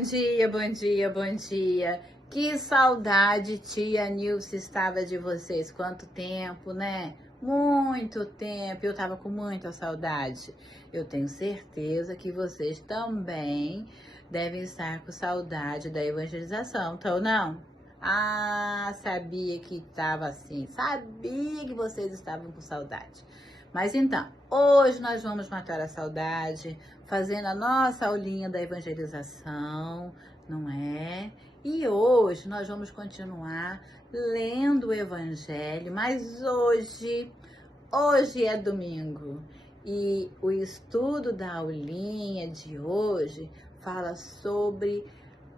Bom dia, bom dia, bom dia. Que saudade, tia Nilce, estava de vocês. Quanto tempo, né? Muito tempo. Eu tava com muita saudade. Eu tenho certeza que vocês também devem estar com saudade da evangelização, então não? Ah, sabia que estava assim. Sabia que vocês estavam com saudade. Mas então, hoje nós vamos matar a saudade, fazendo a nossa aulinha da evangelização, não é? E hoje nós vamos continuar lendo o Evangelho, mas hoje é domingo e o estudo da aulinha de hoje fala sobre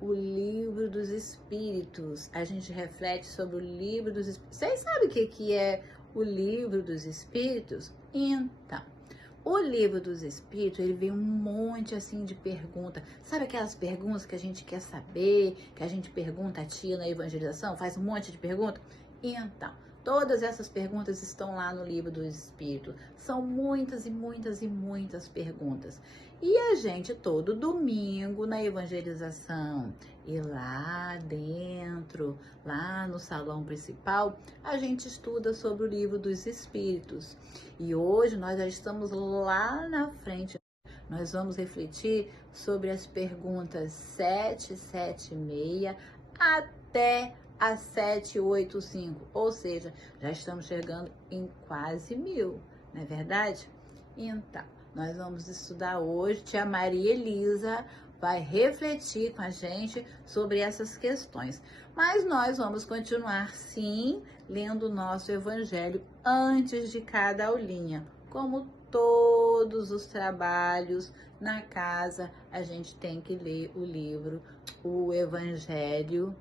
o livro dos Espíritos. A gente reflete sobre o livro dos Espíritos. Vocês sabem o que é o livro dos Espíritos? Então, o livro dos Espíritos, ele vem um monte assim de perguntas. Sabe aquelas perguntas que a gente quer saber, que a gente pergunta a tia na evangelização, faz um monte de perguntas? Então, todas essas perguntas estão lá no livro dos Espíritos. São muitas e muitas e muitas perguntas. E a gente, todo domingo, na evangelização, e lá dentro, lá no salão principal, a gente estuda sobre o livro dos Espíritos. E hoje nós já estamos lá na frente. Nós vamos refletir sobre as perguntas 776 até a 785, ou seja, já estamos chegando em quase 1000, não é verdade? Então, nós vamos estudar hoje, tia Maria Elisa vai refletir com a gente sobre essas questões. Mas nós vamos continuar, sim, lendo o nosso evangelho antes de cada aulinha. Como todos os trabalhos na casa, a gente tem que ler o livro, o Evangelho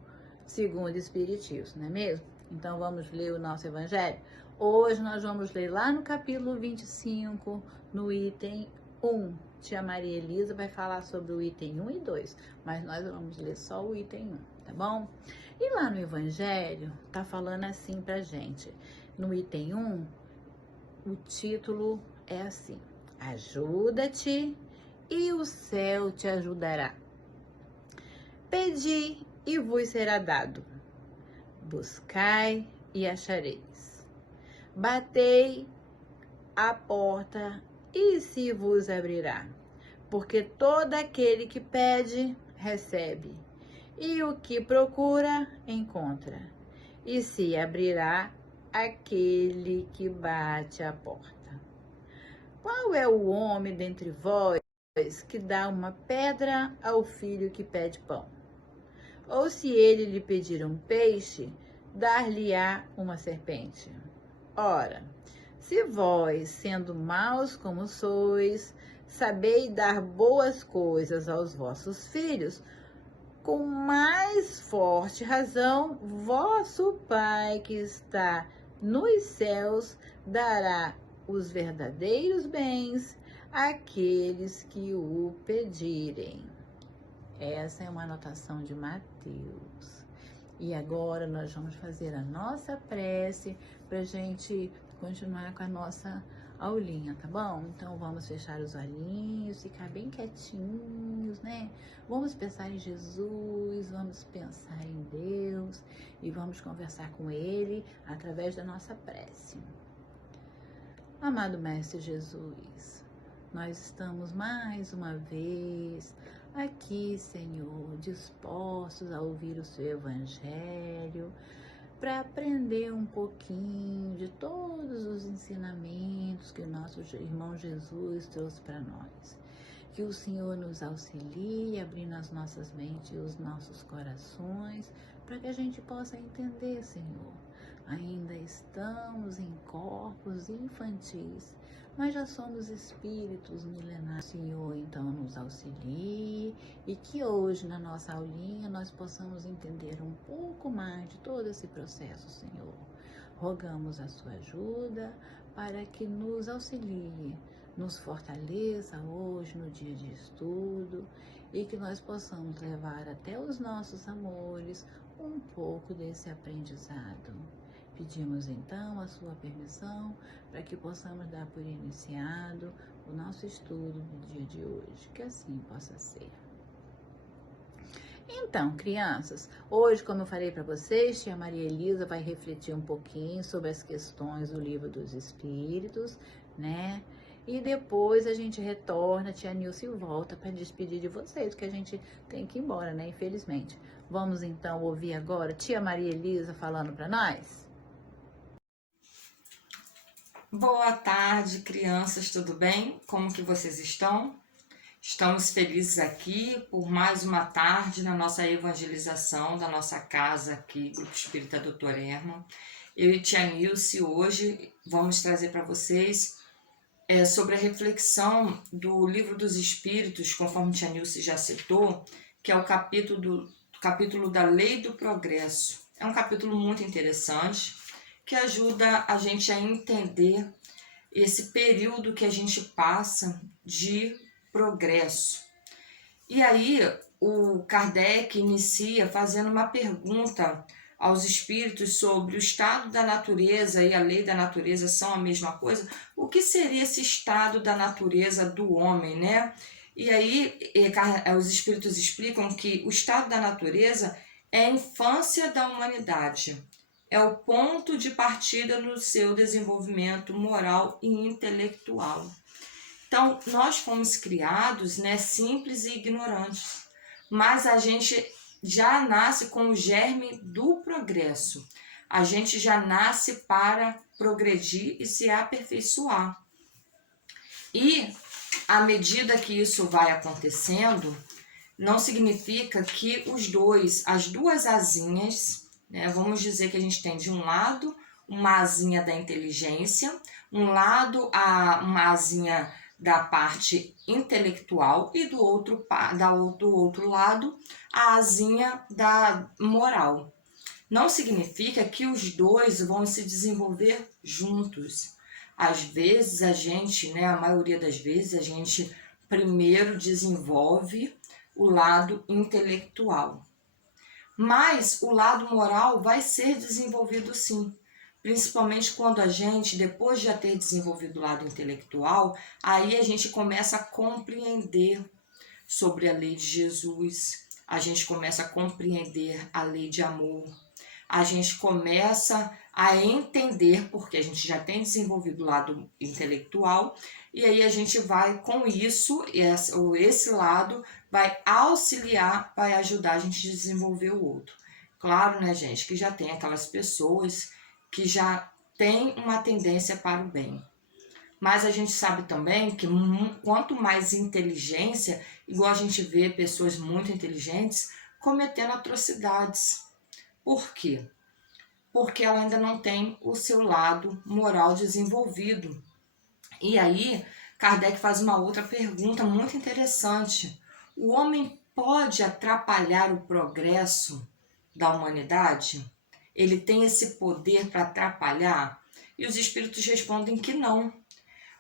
segundo o Espiritismo, não é mesmo? Então vamos ler o nosso evangelho? Hoje nós vamos ler lá no capítulo 25, no item 1. Tia Maria Elisa vai falar sobre o item 1 e 2, mas nós vamos ler só o item 1, tá bom? E lá no evangelho, tá falando assim pra gente. No item 1, o título é assim: ajuda-te e o céu te ajudará. Pedi e vos será dado. Buscai e achareis. Batei a porta e se vos abrirá. Porque todo aquele que pede, recebe. E o que procura, encontra. E se abrirá aquele que bate a porta. Qual é o homem dentre vós que dá uma pedra ao filho que pede pão? Ou se ele lhe pedir um peixe, dar-lhe-á uma serpente? Ora, se vós, sendo maus como sois, sabeis dar boas coisas aos vossos filhos, com mais forte razão, vosso Pai que está nos céus dará os verdadeiros bens àqueles que o pedirem. Essa é uma anotação de Mateus. E agora nós vamos fazer a nossa prece para a gente continuar com a nossa aulinha, tá bom? Então vamos fechar os olhinhos, ficar bem quietinhos, né? Vamos pensar em Jesus, vamos pensar em Deus e vamos conversar com Ele através da nossa prece. Amado Mestre Jesus, nós estamos mais uma vez aqui, Senhor, dispostos a ouvir o seu Evangelho, para aprender um pouquinho de todos os ensinamentos que o nosso irmão Jesus trouxe para nós. Que o Senhor nos auxilie, abrindo as nossas mentes e os nossos corações, para que a gente possa entender, Senhor. Ainda estamos em corpos infantis, mas já somos espíritos milenares. Senhor, então nos auxilie e que hoje na nossa aulinha nós possamos entender um pouco mais de todo esse processo, Senhor. Rogamos a sua ajuda para que nos auxilie, nos fortaleça hoje no dia de estudo e que nós possamos levar até os nossos amores um pouco desse aprendizado. Pedimos então a sua permissão para que possamos dar por iniciado o nosso estudo do dia de hoje, que assim possa ser. Então, crianças, hoje, como eu falei para vocês, tia Maria Elisa vai refletir um pouquinho sobre as questões do Livro dos Espíritos, né? E depois a gente retorna, tia Nilce volta para despedir de vocês, que a gente tem que ir embora, né? Infelizmente. Vamos então ouvir agora tia Maria Elisa falando para nós? Boa tarde, crianças, tudo bem? Como que vocês estão? Estamos felizes aqui por mais uma tarde na nossa evangelização da nossa casa aqui, Grupo Espírita Dr. Herman. Eu e tia Nilce hoje vamos trazer para vocês sobre a reflexão do Livro dos Espíritos, conforme tia Nilce já citou, que é o capítulo da Lei do Progresso. É um capítulo muito interessante, que ajuda a gente a entender esse período que a gente passa de progresso. E aí o Kardec inicia fazendo uma pergunta aos espíritos sobre o estado da natureza e a lei da natureza são a mesma coisa. O que seria esse estado da natureza do homem, né? E aí os espíritos explicam que o estado da natureza é a infância da humanidade. É o ponto de partida no seu desenvolvimento moral e intelectual. Então, nós fomos criados, né, simples e ignorantes, mas a gente já nasce com o germe do progresso. A gente já nasce para progredir e se aperfeiçoar. E, à medida que isso vai acontecendo, não significa que as duas asinhas, né, vamos dizer que a gente tem de um lado uma asinha da inteligência, um lado uma asinha da parte intelectual e do outro lado a asinha da moral. Não significa que os dois vão se desenvolver juntos. Às vezes a gente, né, a maioria das vezes, a gente primeiro desenvolve o lado intelectual. Mas o lado moral vai ser desenvolvido sim. Principalmente quando a gente, depois de já ter desenvolvido o lado intelectual, aí a gente começa a compreender sobre a lei de Jesus, a gente começa a compreender a lei de amor, a gente começa a entender, porque a gente já tem desenvolvido o lado intelectual, e aí a gente vai com isso, esse lado vai auxiliar, vai ajudar a gente a desenvolver o outro. Claro, né, gente, que já tem aquelas pessoas que já têm uma tendência para o bem. Mas a gente sabe também que quanto mais inteligência, igual a gente vê pessoas muito inteligentes cometendo atrocidades. Por quê? Porque ela ainda não tem o seu lado moral desenvolvido. E aí, Kardec faz uma outra pergunta muito interessante. O homem pode atrapalhar o progresso da humanidade? Ele tem esse poder para atrapalhar? E os espíritos respondem que não.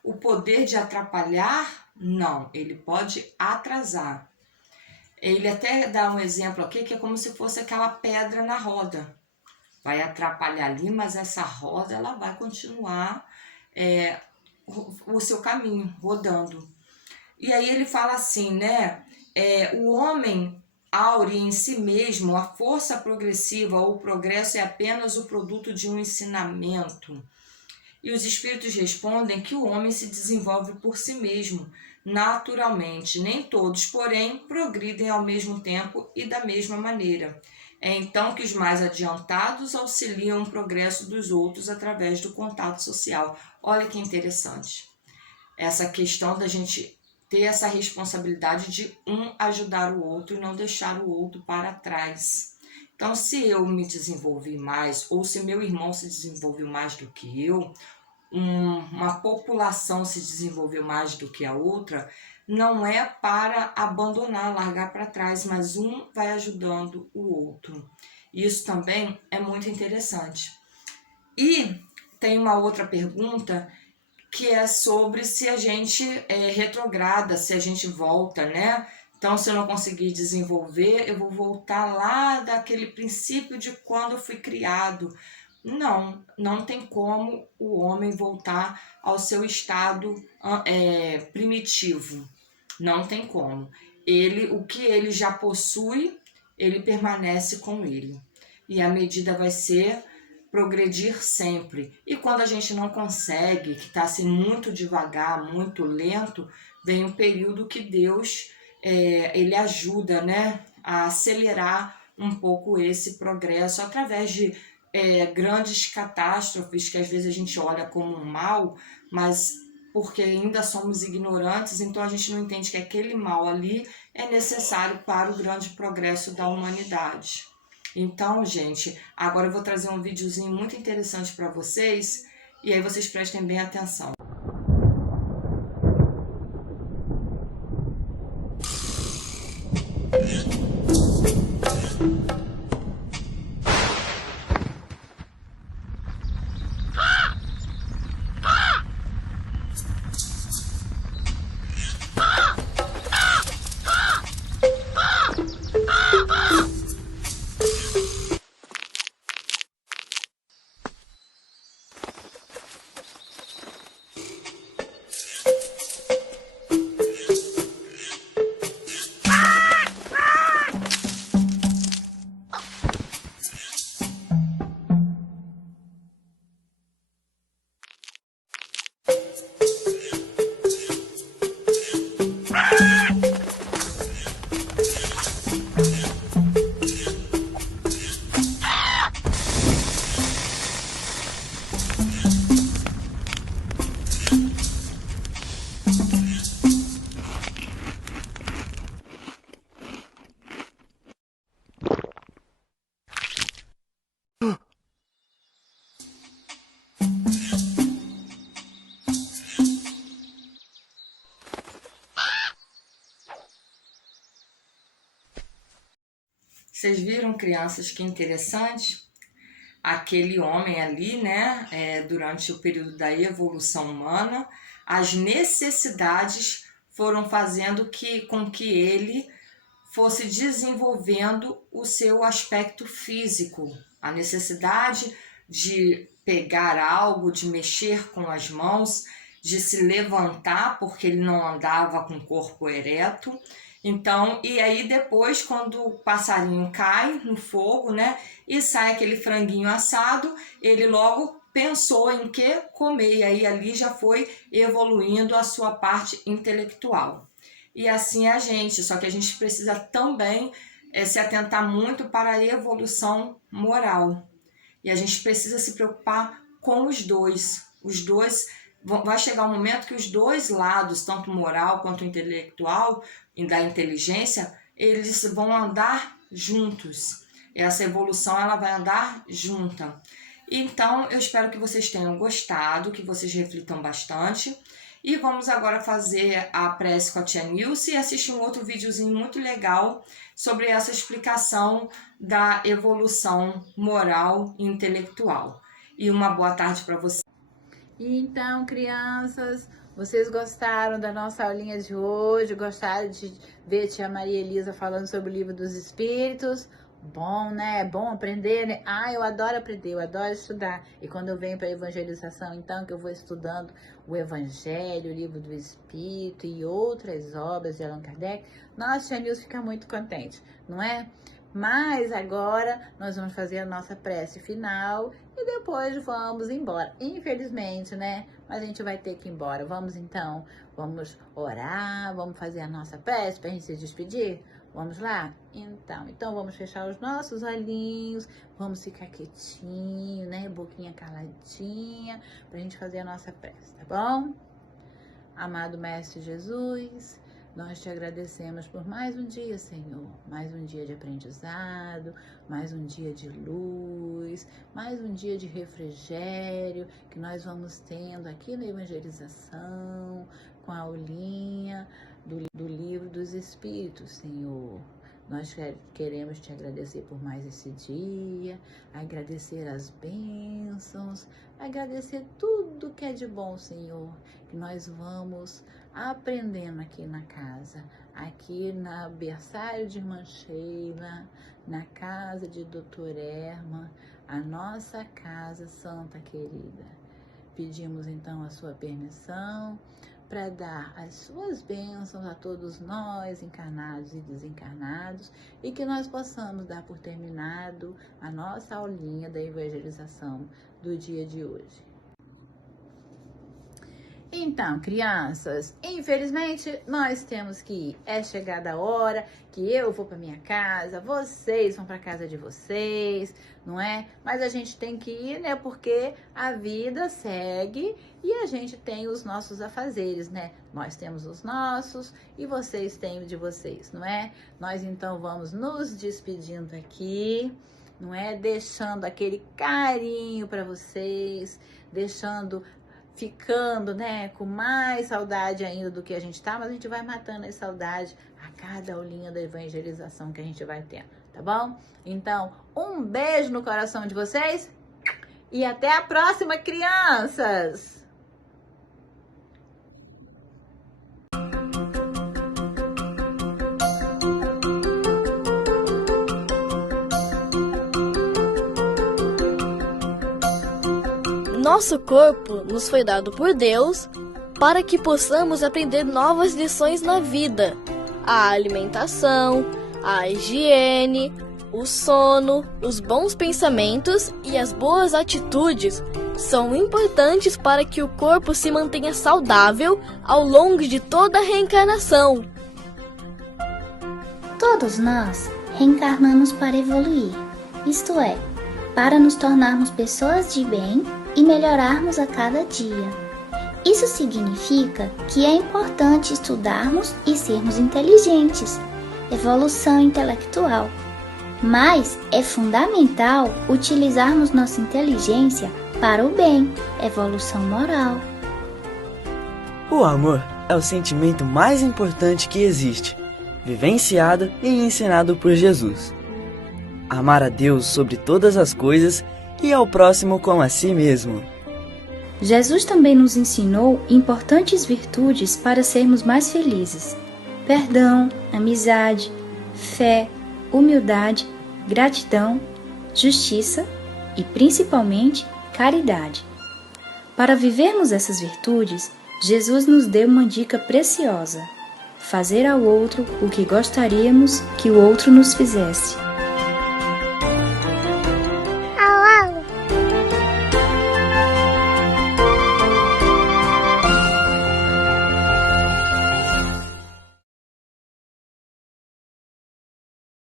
O poder de atrapalhar, não. Ele pode atrasar. Ele até dá um exemplo aqui que é como se fosse aquela pedra na roda. Vai atrapalhar ali, mas essa roda ela vai continuar o seu caminho, rodando. E aí ele fala assim, né? O homem aure em si mesmo a força progressiva ou o progresso é apenas o produto de um ensinamento. E os espíritos respondem que o homem se desenvolve por si mesmo, naturalmente. Nem todos, porém, progridem ao mesmo tempo e da mesma maneira. É então que os mais adiantados auxiliam o progresso dos outros através do contato social. Olha que interessante. Essa questão da gente ter essa responsabilidade de um ajudar o outro e não deixar o outro para trás. Então, se eu me desenvolvi mais, ou se meu irmão se desenvolveu mais do que eu, uma população se desenvolveu mais do que a outra, não é para abandonar, largar para trás, mas um vai ajudando o outro. Isso também é muito interessante. E tem uma outra pergunta que é sobre se a gente retrograda, se a gente volta, né? Então, se eu não conseguir desenvolver, eu vou voltar lá daquele princípio de quando eu fui criado. Não, não tem como o homem voltar ao seu estado primitivo. Não tem como. O que ele já possui, ele permanece com ele. E a medida vai ser progredir sempre. E quando a gente não consegue, que está assim muito devagar, muito lento, vem um período que Deus ele ajuda, né, a acelerar um pouco esse progresso através de grandes catástrofes que às vezes a gente olha como um mal, mas porque ainda somos ignorantes, então a gente não entende que aquele mal ali é necessário para o grande progresso da humanidade. Então, gente, agora eu vou trazer um videozinho muito interessante para vocês e aí vocês prestem bem atenção. Vocês viram, crianças, que interessante? Aquele homem ali, né, durante o período da evolução humana, as necessidades foram fazendo com que ele fosse desenvolvendo o seu aspecto físico. A necessidade de pegar algo, de mexer com as mãos, de se levantar, porque ele não andava com o corpo ereto. Então, e aí depois, quando o passarinho cai no fogo, né, e sai aquele franguinho assado, ele logo pensou em que comer, e aí ali já foi evoluindo a sua parte intelectual. E assim é a gente, só que a gente precisa também se atentar muito para a evolução moral. E a gente precisa se preocupar com os dois. Os dois, vai chegar um momento que os dois lados, tanto moral quanto intelectual, e da inteligência, eles vão andar juntos. Essa evolução ela vai andar junta. Então, eu espero que vocês tenham gostado, que vocês reflitam bastante. E vamos agora fazer a prece com a tia Nilce e assistir um outro videozinho muito legal sobre essa explicação da evolução moral e intelectual. E uma boa tarde para vocês. Então, crianças, vocês gostaram da nossa aulinha de hoje? Gostaram de ver tia Maria Elisa falando sobre o Livro dos Espíritos? Bom, né? É bom aprender, né? Ah, eu adoro aprender, eu adoro estudar. E quando eu venho para a evangelização, então, que eu vou estudando o Evangelho, o Livro do Espírito e outras obras de Allan Kardec, nossa, tia Nilce fica muito contente, não é? Mas agora nós vamos fazer a nossa prece final e depois vamos embora. Infelizmente, né? Mas a gente vai ter que ir embora. Vamos então, vamos orar, vamos fazer a nossa prece para a gente se despedir? Vamos lá? Então vamos fechar os nossos olhinhos, vamos ficar quietinho, né? Boquinha caladinha, pra gente fazer a nossa prece, tá bom? Amado Mestre Jesus, nós te agradecemos por mais um dia, Senhor, mais um dia de aprendizado, mais um dia de luz, mais um dia de refrigério que nós vamos tendo aqui na evangelização, com a aulinha do Livro dos Espíritos, Senhor. Nós queremos te agradecer por mais esse dia, agradecer as bênçãos, agradecer tudo que é de bom, Senhor, que nós vamos aprendendo aqui na casa, aqui na berçário de Irmã Sheila, na casa de Doutor Erma, a nossa casa santa querida. Pedimos então a sua permissão para dar as suas bênçãos a todos nós, encarnados e desencarnados, e que nós possamos dar por terminado a nossa aulinha da evangelização do dia de hoje. Então, crianças, infelizmente nós temos que ir. É chegada a hora que eu vou para minha casa, vocês vão para casa de vocês, não é? Mas a gente tem que ir, né? Porque a vida segue e a gente tem os nossos afazeres, né? Nós temos os nossos e vocês têm o de vocês, não é? Nós então vamos nos despedindo aqui, não é? Deixando aquele carinho para vocês, ficando, né, com mais saudade ainda do que a gente tá, mas a gente vai matando a saudade a cada aulinha da evangelização que a gente vai tendo, tá bom? Então, um beijo no coração de vocês e até a próxima, crianças! Nosso corpo nos foi dado por Deus para que possamos aprender novas lições na vida. A alimentação, a higiene, o sono, os bons pensamentos e as boas atitudes são importantes para que o corpo se mantenha saudável ao longo de toda a reencarnação. Todos nós reencarnamos para evoluir, isto é, para nos tornarmos pessoas de bem e melhorarmos a cada dia. Isso significa que é importante estudarmos e sermos inteligentes, evolução intelectual. Mas é fundamental utilizarmos nossa inteligência para o bem, evolução moral. O amor é o sentimento mais importante que existe, vivenciado e ensinado por Jesus. Amar a Deus sobre todas as coisas e ao próximo como a si mesmo. Jesus também nos ensinou importantes virtudes para sermos mais felizes: perdão, amizade, fé, humildade, gratidão, justiça e, principalmente, caridade. Para vivermos essas virtudes, Jesus nos deu uma dica preciosa: fazer ao outro o que gostaríamos que o outro nos fizesse.